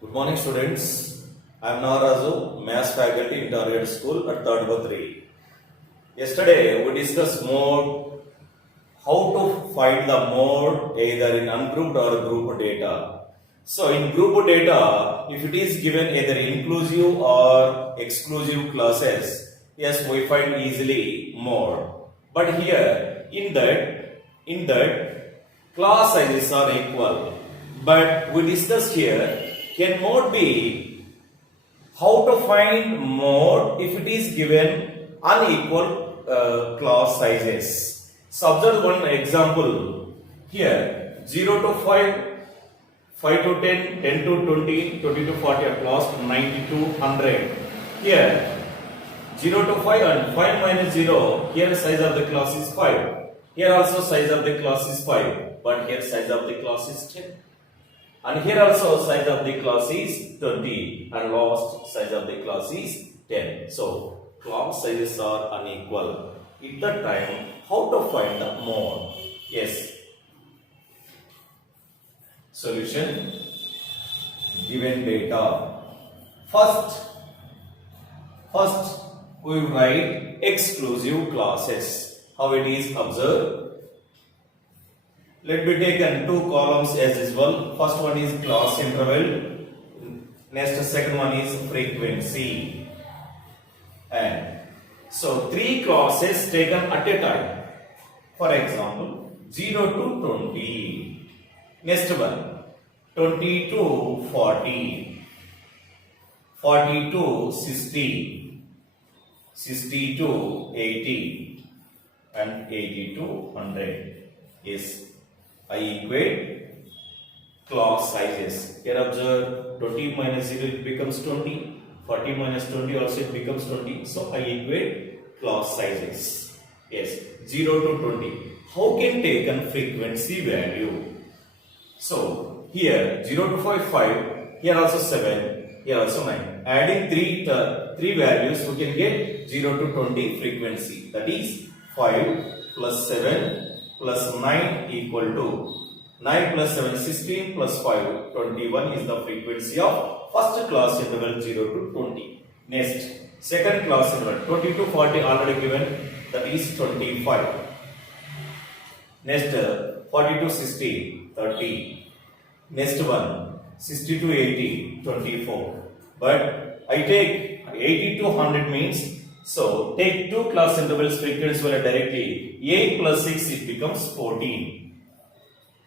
Good morning, students. I am Narazu, Maths faculty in Target School at Tadvatri. Yesterday, we discussed mode, how to find the mode either in ungrouped or grouped data. So, in grouped data, if it is given either inclusive or exclusive classes, yes, we find easily mode. But here, in that class sizes are equal. But we discussed here, can mode be how to find mode if it is given unequal class sizes. So observe one example here: 0 to 5, 5 to 10, 10 to 20, 20 to 40 at last 90 to 100. Here 0 to 5 and 5 minus 0, here size of the class is 5. Here also size of the class is 5, but here size of the class is 10. And here also size of the class is 20 and last size of the class is 10. So class sizes are unequal. At that time, how to find the mode? Yes. Solution: given data. First we write exclusive classes. How it is observed? Let me take two columns as usual. First one is class interval. Next, second one is frequency. And so three classes taken at a time. For example, 0 to 20. Next one, 20 to 40. 40 to 60. 60 to 80. And 80 to 100. Yes. I equate class sizes. Here observe 20 minus 0 it becomes 20. 40 minus 20 also it becomes 20. So I equate class sizes. Yes, 0 to 20. How can take a frequency value? So here 0 to 5, here also 7, here also 9. Adding three values we can get 0 to 20 frequency. That is 5 plus 7 plus 9 equal to 9 plus 7 16 plus 5 21 is the frequency of first class interval 0 to 20. Next, second class interval 20 to 40 already given, that is 25. Next, 40 to 60 30. Next one 60 to 80 24. But I take 80 to 100 means, so take two class intervals frequency value directly. 8 plus 6 it becomes 14.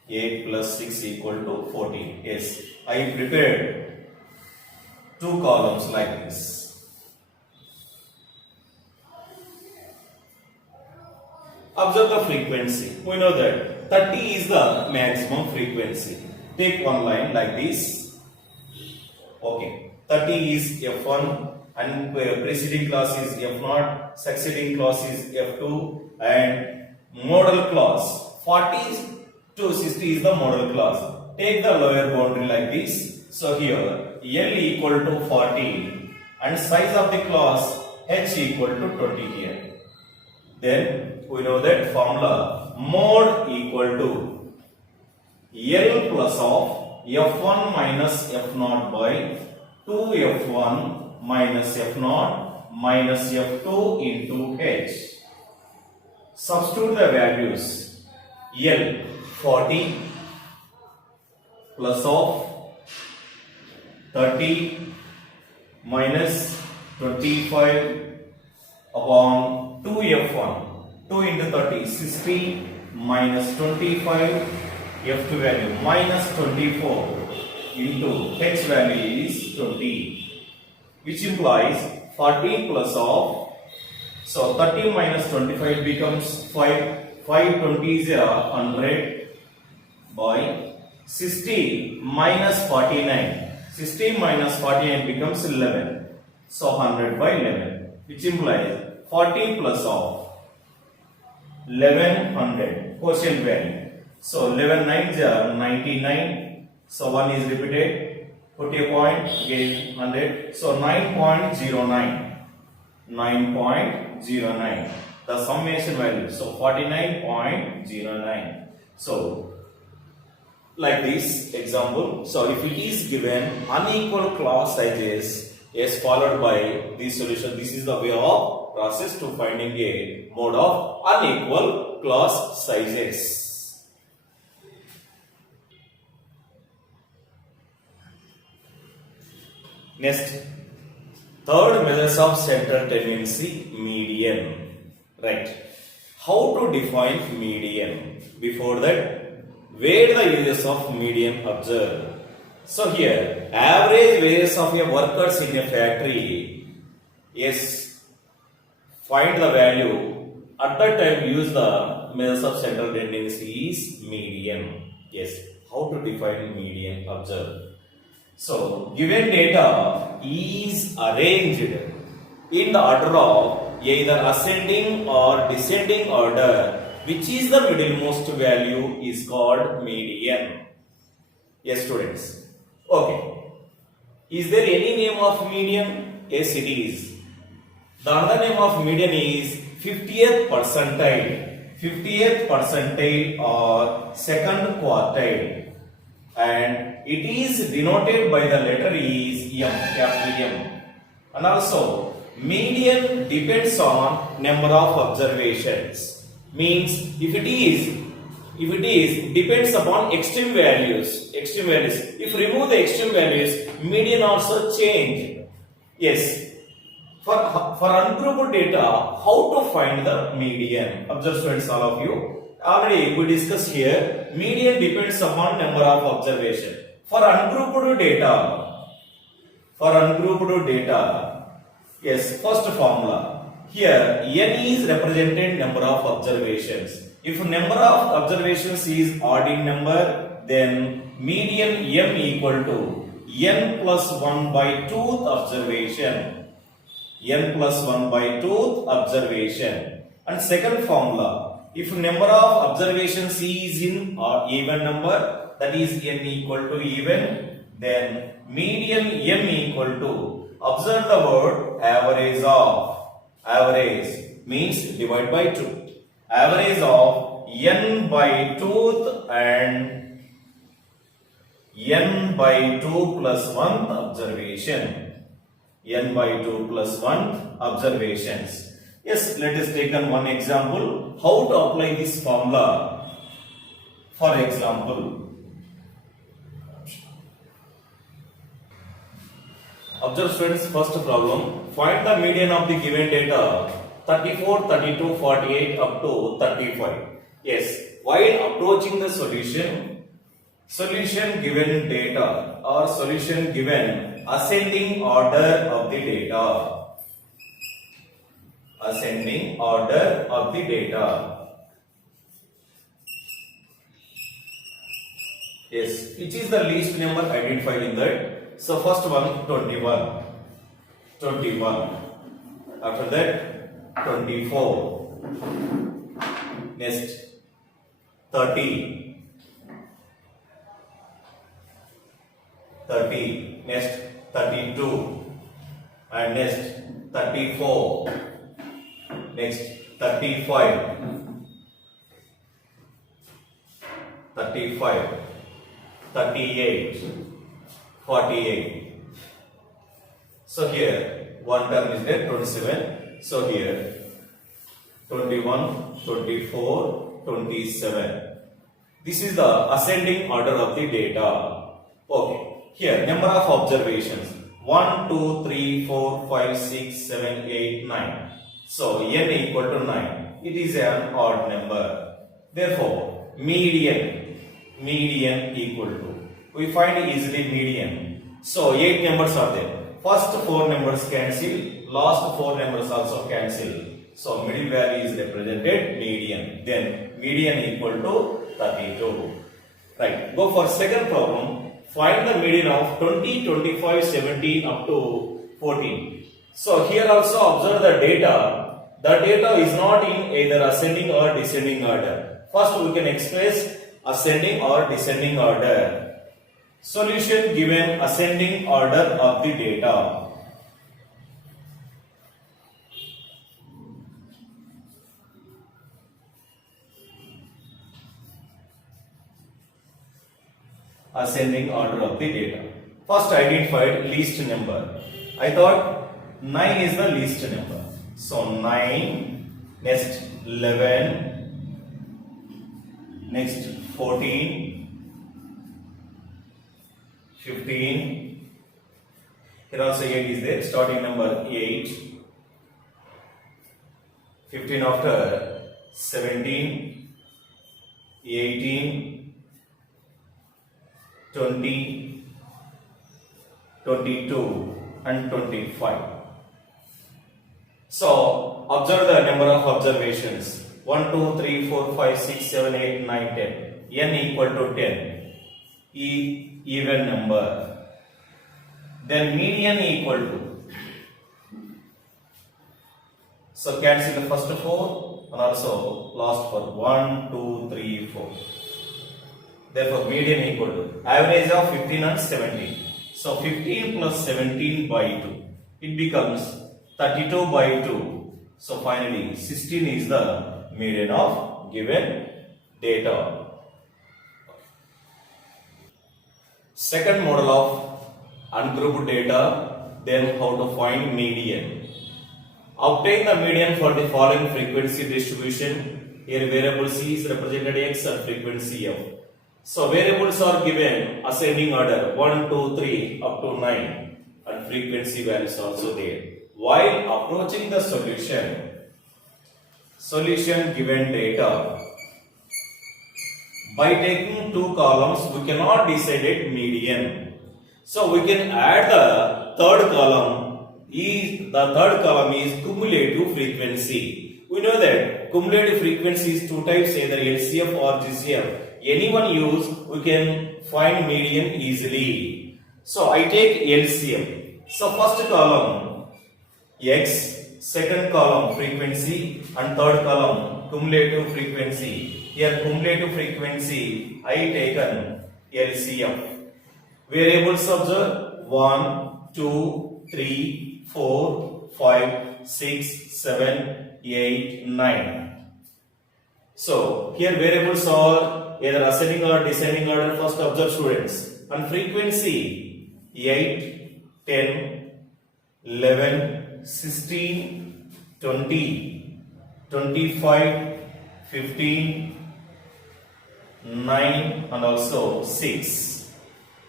8 plus 6 equal to 14. Yes, I prepared two columns like this. Observe the frequency. We know that 30 is the maximum frequency. Take one line like this. Okay, 30 is F1. And preceding class is F0, succeeding class is F2, and model class 40 to 60 is the model class. Take the lower boundary like this. So here L equal to 40 and size of the class H equal to 20 here. Then we know that formula mode equal to L plus of F1 minus F0 by 2F1 minus F0 minus F2 into H. Substitute the values. L 40 plus of 30 minus 25 upon 2F1. 2 into 30 60 minus 25 F2 value minus 24 into H value is 20. Which implies 40 plus of, so 30 minus 25 becomes 5, 520 is 100 by 60 minus 49, 60 minus 49 becomes 11, so 100 by 11, which implies 40 plus of 1100 quotient value. So 11 9s are 99, so 1 is repeated. Put a point, again 100. So 9.09. 9.09. The summation value. So 49.09. So like this example. So if it is given unequal class sizes is followed by this solution. This is the way of process to finding a mode of unequal class sizes. Next, third measures of central tendency, median. Right. How to define median? Before that, where the uses of median observed. So here, average wages of a workers in a factory is find the value. At that time, use the measures of central tendency is median. Yes, how to define median observed. So, given data is arranged in the order of either ascending or descending order, which is the middlemost value is called median. Yes, students. Okay. Is there any name of median? Yes, it is. The other name of median is 50th percentile. 50th percentile or second quartile. And it is denoted by the letter is M, capital M. And also, median depends on number of observations. Means if it is depends upon extreme values. If remove the extreme values, median also change. Yes. For ungrouped data, how to find the median? Observe students, all of you. Already we discussed here, median depends upon number of observation. For ungrouped data, yes, first formula. Here, n is represented number of observations. If number of observations is odd in number, then median m equal to n plus 1 by 2th observation. N plus 1 by 2th observation. And second formula. If number of observations is in even number, that is n equal to even, then median m equal to, observe the word average of. Average means divide by 2. Average of n by 2th and n by 2 plus 1 observation. N by 2 plus 1 observations. Yes, let us take one example. How to apply this formula? For example, observe students, first problem. Find the median of the given data 34, 32, 48 up to 35. Yes, while approaching the solution given data or solution given ascending order of the data. Ascending order of the data. Yes, which is the least number identified in that. So first one 21. 21. After that 24. Next 30. 30. Next 32. And next 34. Next 35. 35. 38. 48. So here one term is there 27. So here 21, 24, 27. This is the ascending order of the data. Okay. Here number of observations 1, 2, 3, 4, 5, 6, 7, 8, 9. So n equal to 9. It is an odd number. Therefore, median equal to, we find easily median. So 8 numbers are there. First 4 numbers cancel, last 4 numbers also cancel. So middle value is represented median. Then median equal to 32. Right. Go for second problem. Find the median of 20, 25, 17 up to 14. So here also observe the data. The data is not in either ascending or descending order. First we can express ascending or descending order. Solution given ascending order of the data. ascending order of the data. First identified least number. I thought 9 is the least number. So 9, next 11, next 14, 15. Here also 8 is there. Starting number 8. 15 after 17, 18, 20, 22 and 25. So observe the number of observations. 1, 2, 3, 4, 5, 6, 7, 8, 9, 10. N equal to 10. Even number. Then median equal to. So cancel the first 4 and also last 4. 1, 2, 3, 4. Therefore median equal to average of 15 and 17. So 15 plus 17 by 2. It becomes 32 by 2. So finally 16 is the median of given data. Second model of ungrouped data, then how to find median. Obtain the median for the following frequency distribution. Here variable C is represented X and frequency F. So variables are given ascending order 1, 2, 3 up to 9 and frequency values also there. While approaching the solution given data, by taking two columns we cannot decide it median. So we can add the third column. The third column is cumulative frequency. We know that cumulative frequency is two types, either LCF or GCF. Anyone use, we can find median easily. So I take LCM. So first column X, second column frequency and third column cumulative frequency. Here cumulative frequency I taken LCM. Variables observe 1, 2, 3, 4, 5, 6, 7, 8, 9. So here variables are either ascending or descending order. First observe students. And frequency 8, 10, 11, 16, 20, 25, 15, 9 and also 6.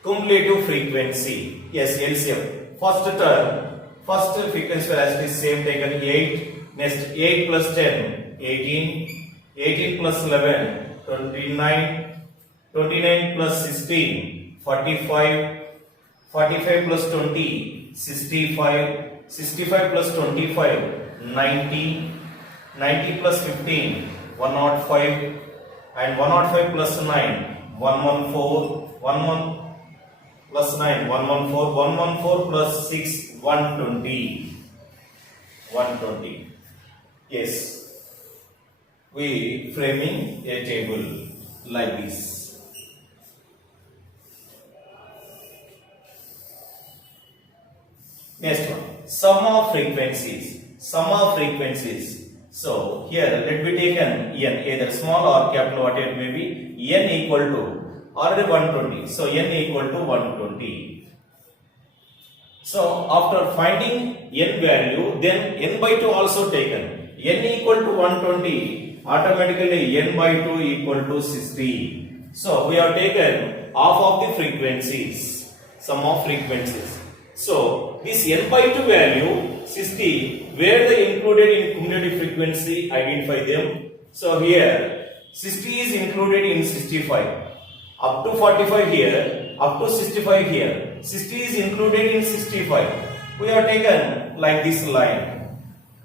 Cumulative frequency. Yes, LCM. First term. First frequency velocity is same taken 8. Next 8 plus 10, 18. 18 plus 11, 29. 29 plus 16, 45. 45 plus 20, 65. 65 plus 25, 90. 90 plus 15, 105. And 105 plus 9, 114. 11 plus 9, 114. 114 plus 6, 120. 120. Yes. We framing a table like this. Next one. Sum of frequencies. Sum of frequencies. So here let me take an n, either small or capital, whatever it may be. N equal to already 120. So n equal to 120. So after finding n value, then n by 2 also taken. N equal to 120, automatically n by 2 equal to 60. So we have taken half of the frequencies, sum of frequencies. So this n by 2 value 60, where they included in cumulative frequency, identify them. So here 60 is included in 65. Up to 45 here, up to 65 here. 60 is included in 65. We have taken like this line.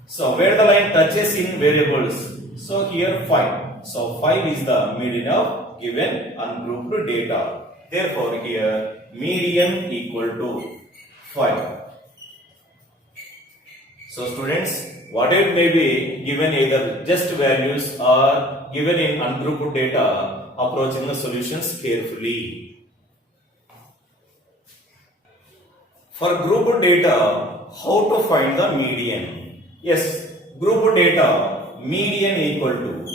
So where the line touches in variables. So here 5. So 5 is the median of given ungrouped data. Therefore here median equal to 5. So students, whatever may be given, either just values or given in ungrouped data, approaching the solutions carefully. For grouped data, how to find the median? Yes, grouped data, median equal to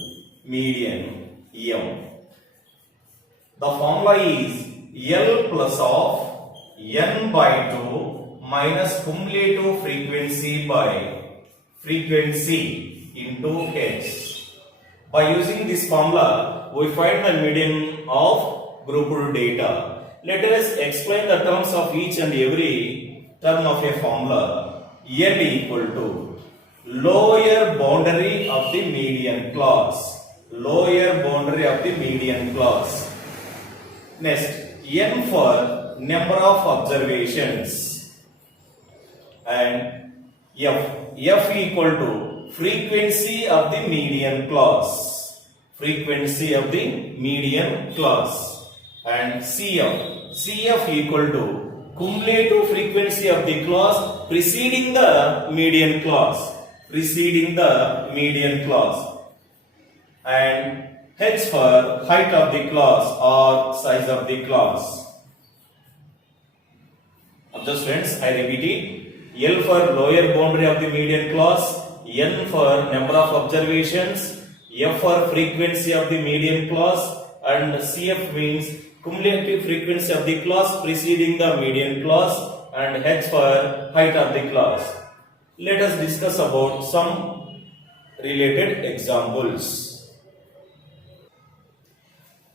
median M. The formula is L plus of n by 2 minus cumulative frequency by frequency into h. By using this formula, we find the median of grouped data. Let us explain the terms of each and every term of a formula. L equal to lower boundary of the median class. Lower boundary of the median class. Next, n for number of observations. And f equal to frequency of the median class. Frequency of the median class. And cf equal to cumulative frequency of the class preceding the median class. Preceding the median class. And h for height of the class or size of the class. Observe friends, I repeat it. L for lower boundary of the median class, n for number of observations, f for frequency of the median class, and cf means cumulative frequency of the class preceding the median class, and h for height of the class. Let us discuss about some related examples.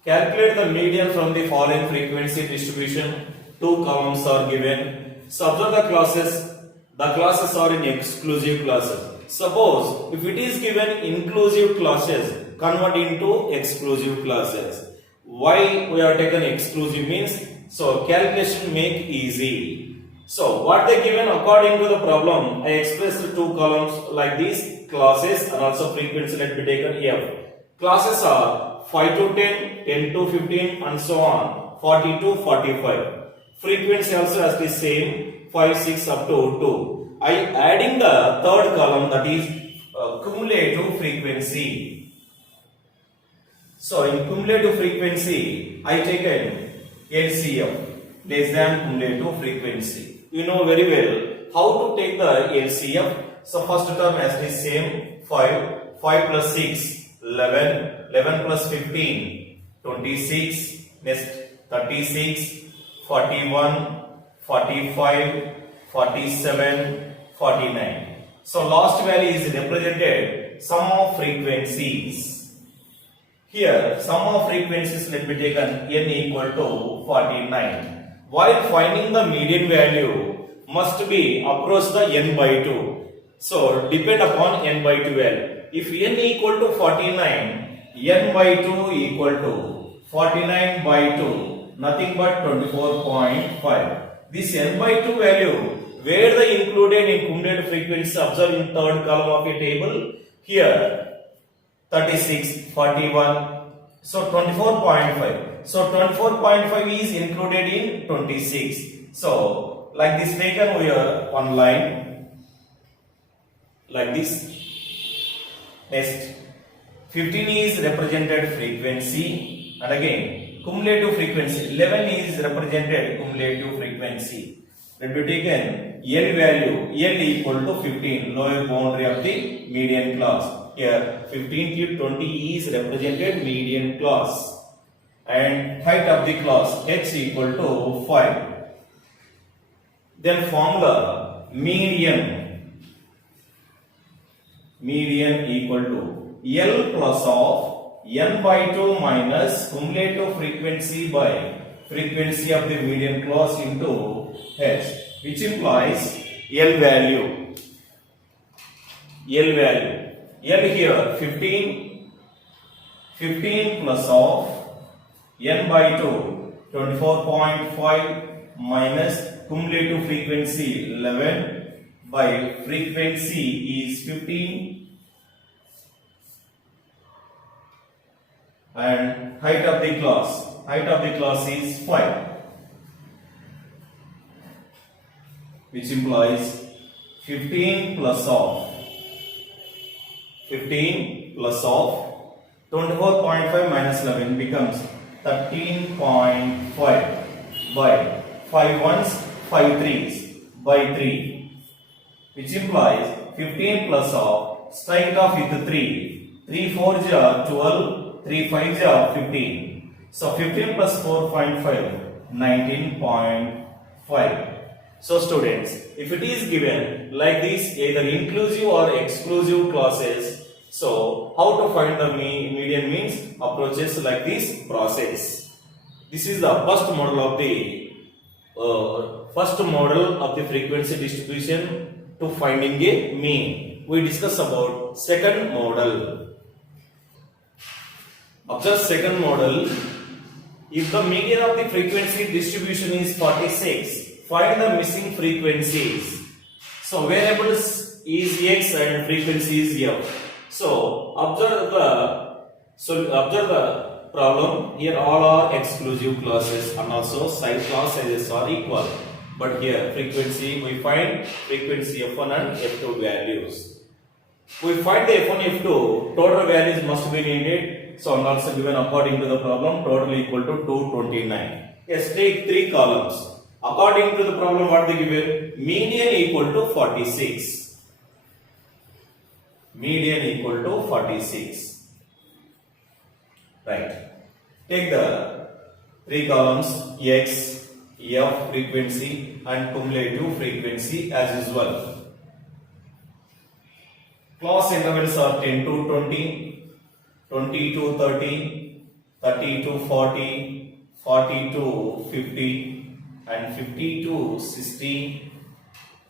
Calculate the median from the following frequency distribution. Two columns are given. So observe the classes. The classes are in exclusive classes. Suppose if it is given inclusive classes, convert into exclusive classes. Why we have taken exclusive means, so calculation make easy. So what they given according to the problem, I expressed two columns like these, classes and also frequency. Let me take an f. Classes are 5 to 10, 10 to 15 and so on, 40 to 45. Frequency also has the same, 5, 6 up to 2. I adding the third column, that is cumulative frequency. So in cumulative frequency, I take an LCM, less than cumulative frequency. You know very well how to take the LCM. So first term has the same, 5 plus 6, 11, 11 plus 15, 26, next 36, 41, 45, 47, 49. So last value is represented sum of frequencies. Here sum of frequencies, let me take an n equal to 49. While finding the median value must be approach the n by 2. So depend upon n by 2 value. If n equal to 49, n by 2 equal to 49 by 2, nothing but 24.5. This n by 2 value, where the included in cumulative frequency, observed in third column of a table. Here 36, 41, so 24.5. So 24.5 is included in 26. So like this taken, we are one line like this. Next, 15 is represented frequency, and again cumulative frequency. 11 is represented cumulative frequency. Let me take an L value. L equal to 15, lower boundary of the median class. Here 15 to 20 is represented median class. And height of the class, h equal to 5. Then formula, median equal to L plus of n by 2 minus cumulative frequency by frequency of the median class into h, which implies L value. L here 15 plus of n by 2, 24.5 minus cumulative frequency 11 by frequency is 15, and height of the class is 5, which implies 15 plus of 24.5 minus 11 becomes 13.5 by 5 ones, 5 threes by 3, which implies 15 plus of, strike it off with 3, 3 4s are 12, 3 5s are 15. So 15 plus 4.5, 19.5. So students, if it is given like this, either inclusive or exclusive clauses, so how to find the median means? Approaches like this process. This is the first model of the frequency distribution to finding a mean. We discuss about second model. Observe second model. If the median of the frequency distribution is 46, find the missing frequencies. So variables is x and frequency is f. So observe the problem. Here all are exclusive clauses and also side clauses are equal. But here frequency, we find frequency f1 and f2 values. We find the f1, f2, total values must be needed. So and also given according to the problem, total equal to 229. Yes, take 3 columns. According to the problem, what they given? Median equal to 46. Median equal to 46. Right. Take the 3 columns x, f frequency and cumulative frequency as usual. Class intervals are 10 to 20, 20 to 30, 30 to 40, 40 to 50 and 50 to 60,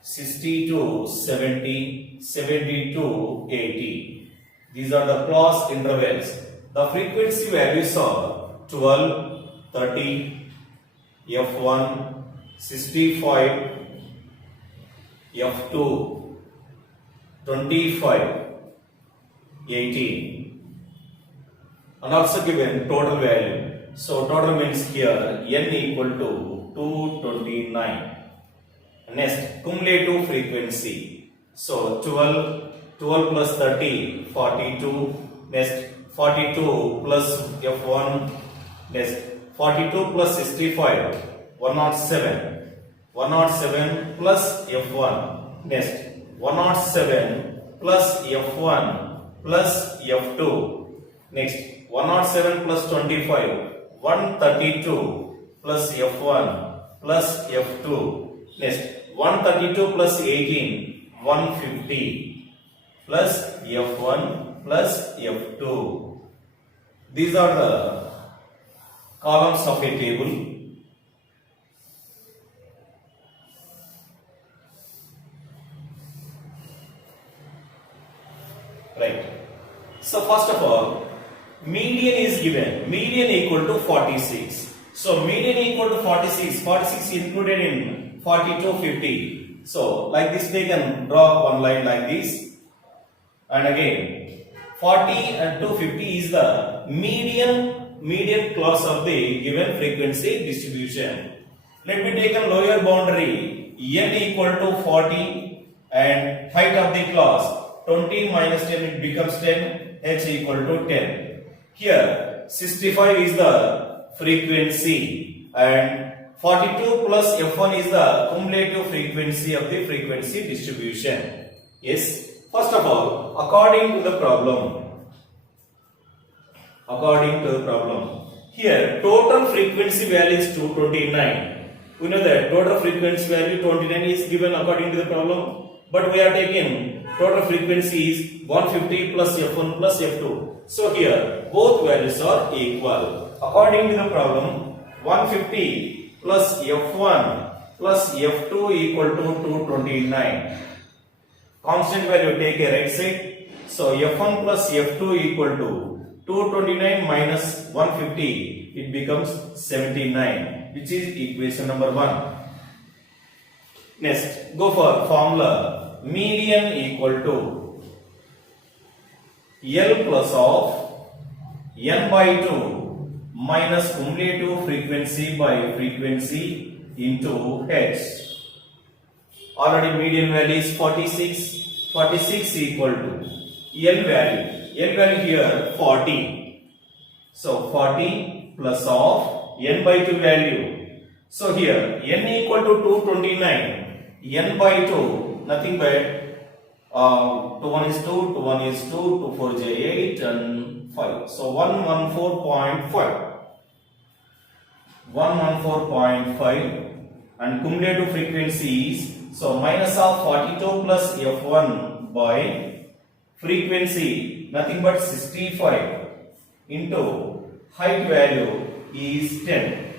60 to 70, 70 to 80. These are the class intervals. The frequency values are 12, 30, f1, 65, f2, 25, 18, and also given total value. So total means here n equal to 229. Next, cumulative frequency. So 12 plus 30, 42. Next, 42 plus f1. Next, 42 plus 65, 107. 107 plus f1. Next, 107 plus f1 plus f2. Next, 107 plus 25, 132 plus f1 plus f2. Next, 132 plus 18, 150 plus f1 plus f2. These are the columns of a table. Right. So first of all, median is given. Median equal to 46. So median equal to 46. 46 included in 42, 50. So like this, they can draw one line like this. And again, 40 and 250 is the median class of the given frequency distribution. Let me take a lower boundary. N equal to 40 and height of the class 20 minus 10, it becomes 10, h equal to 10. Here 65 is the frequency and 42 plus f1 is the cumulative frequency of the frequency distribution. Yes, first of all, according to the problem, here total frequency value is 229. We know that total frequency value 29 is given according to the problem, but we are taking total frequency is 150 plus f1 plus f2. So here both values are equal. According to the problem, 150 plus f1 plus f2 equal to 229. Constant value take a right side. So f1 plus f2 equal to 229 minus 150, it becomes 79, which is equation number 1. Next, go for formula. Median equal to L plus of n by 2 minus cumulative frequency by frequency into h. Already median value is 46. 46 equal to L value. L value here 40. So 40 plus of n by 2 value. So here n equal to 229. N by 2 nothing but 2 1 is 2, 2 1 is 2, 2 4 is 8 and 5. So 114.5. 114.5 and cumulative frequency is, so minus of 42 plus F1 by frequency nothing but 65 into height value is 10.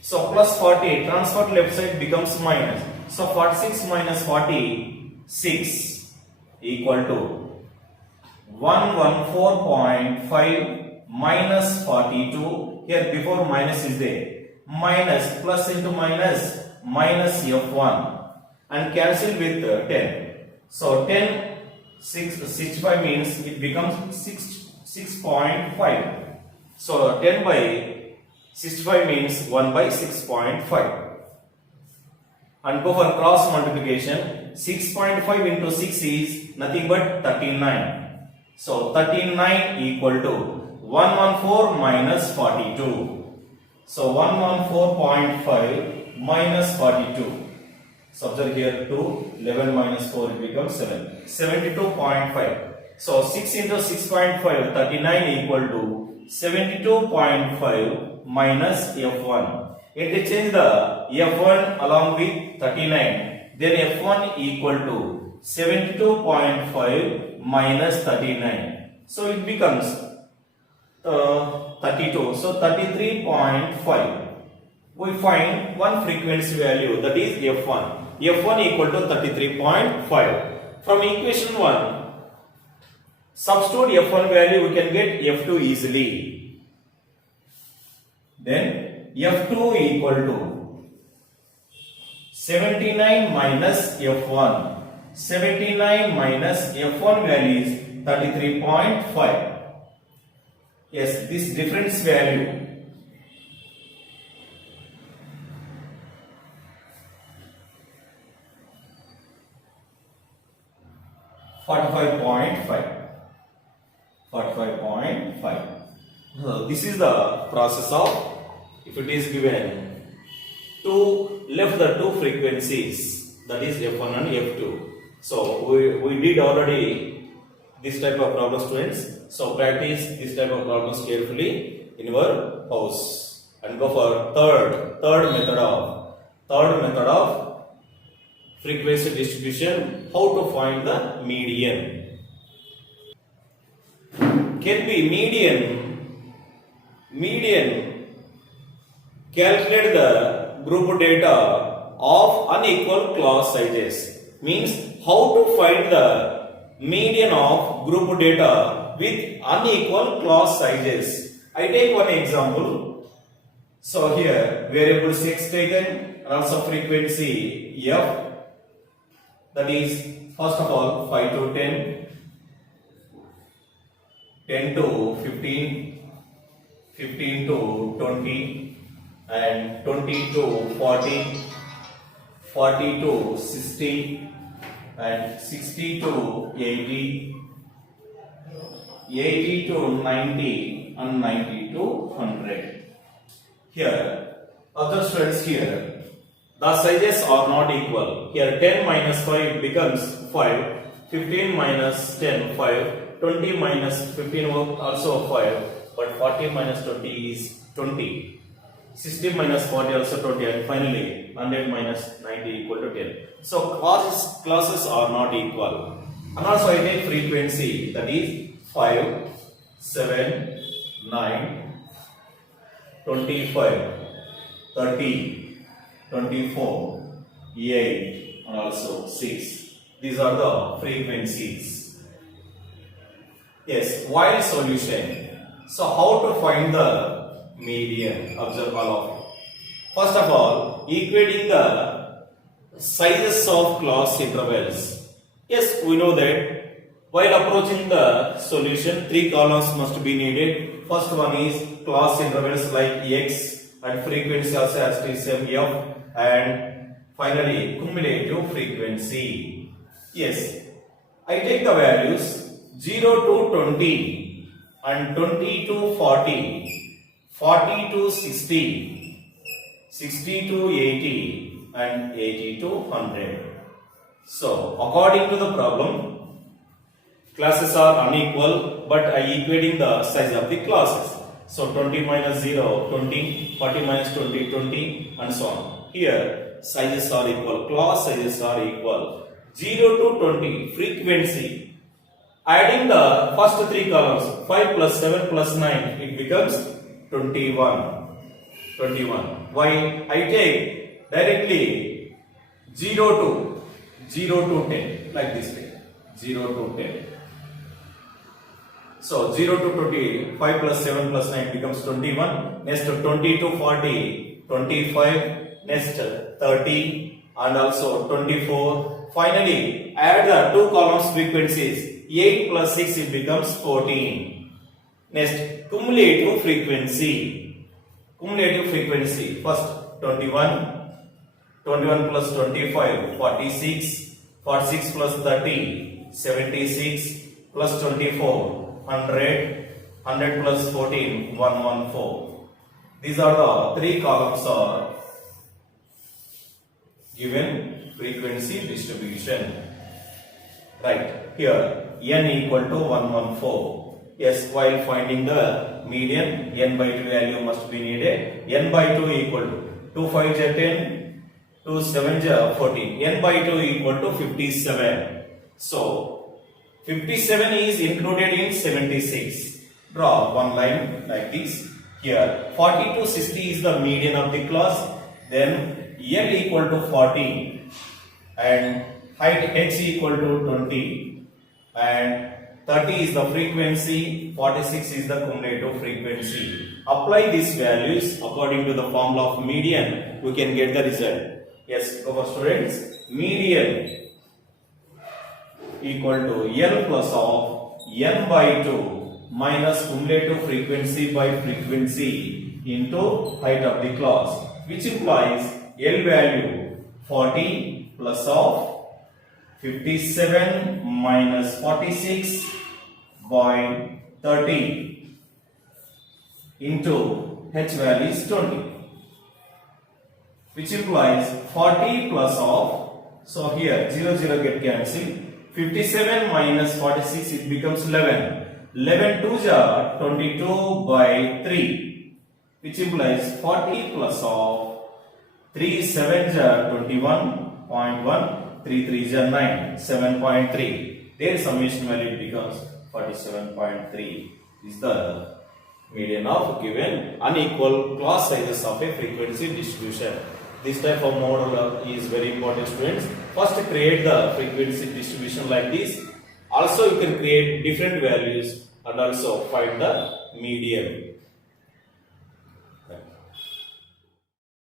So plus 40 transfer to left side becomes minus. So 46 minus 46 equal to 114.5 minus 42. Here before minus is there. Minus plus into minus minus F1 and cancel with 10. So 10 65 means it becomes 6.5. So 10 by 65 means 1 by 6.5. And go for cross multiplication. 6.5 into 6 is nothing but 39. So 39 equal to 114 minus 42. So 114.5 minus 42. Subtract here 2, 11 minus 4 it becomes 7. 72.5. So 6 into 6.5, 39 equal to 72.5 minus F1. Interchange the F1 along with 39. Then F1 equal to 72.5 minus 39. So it becomes 32. So 33.5. We find one frequency value, that is F1. F1 equal to 33.5. From equation 1, substitute F1 value, we can get F2 easily. Then F2 equal to 79 minus F1. 79 minus F1 value is 33.5. Yes, this difference value 45.5. 45.5. So this is the process of, if it is given to left the two frequencies, that is F1 and F2. So we did already this type of problem, students. So practice this type of problems carefully in your house and go for third method of frequency distribution. How to find the median? Can be median calculate the group data of unequal class sizes. Means how to find the median of group data with unequal class sizes. I take one example. So here variables x taken and also frequency f, that is first of all 5 to 10, 10 to 15, 15 to 20 and 20 to 40, 40 to 60 and 60 to 80, 80 to 90 and 90 to 100. Here, other students here, the sizes are not equal. Here 10 minus 5 becomes 5, 15 minus 10, 5, 20 minus 15 also 5, but 40 minus 20 is 20. 60 minus 40 also 20, and finally 100 minus 90 equal to 10. So classes are not equal. And also I take frequency, that is 5, 7, 9, 25, 30, 24, 8 and also 6. These are the frequencies. Yes, while solution. So how to find the median? Observe all of it. First of all, equating the sizes of class intervals. Yes, we know that while approaching the solution, 3 columns must be needed. First one is class intervals like x and frequency also has to be same f, and finally cumulative frequency. Yes, I take the values 0 to 20 and 20 to 40, 40 to 60, 60 to 80 and 80 to 100. So according to the problem, classes are unequal, but I equating the size of the classes. So 20 minus 0, 20, 40 minus 20, 20 and so on. Here sizes are equal, class sizes are equal. 0 to 20 frequency. Adding the first three columns 5 plus 7 plus 9 it becomes 21. 21. Why? I take directly 0 to 10 like this way. 0 to 10. So 0 to 20, 5 plus 7 plus 9 becomes 21. Next 20 to 40, 25. Next 30 and also 24. Finally, add the two columns frequencies. 8 plus 6 it becomes 14. Next, cumulative frequency. Cumulative frequency. First 21. 21 plus 25, 46. 46 plus 30, 76. Plus 24. 100, 100 plus 14, 114. These are the three columns are given frequency distribution. Right, here n equal to 114. Yes, while finding the median, n by 2 value must be needed. N by 2 equal to 2 5 is 10, 2 7 is 14. N by 2 equal to 57. So 57 is included in 76. Draw one line like this. Here 40 to 60 is the median of the class. Then L equal to 40 and height h equal to 20 and 30 is the frequency, 46 is the cumulative frequency. Apply these values according to the formula of median, we can get the result. Yes, our students, median equal to L plus of n by 2 minus cumulative frequency by frequency into height of the class, which implies L value 40 plus of 57 minus 46 by 30 into h value is 20, which implies 40 plus of, so here 0 0 get cancelled. 57 minus 46 it becomes 11. 11 2s are 22 by 3, which implies 40 plus of 3 7s are 21.1, 3 3s are 9, 7.3. Their summation value becomes 47.3. Is the median of given unequal class sizes of a frequency distribution. This type of model is very important, students. First create the frequency distribution like this. Also you can create different values and also find the median.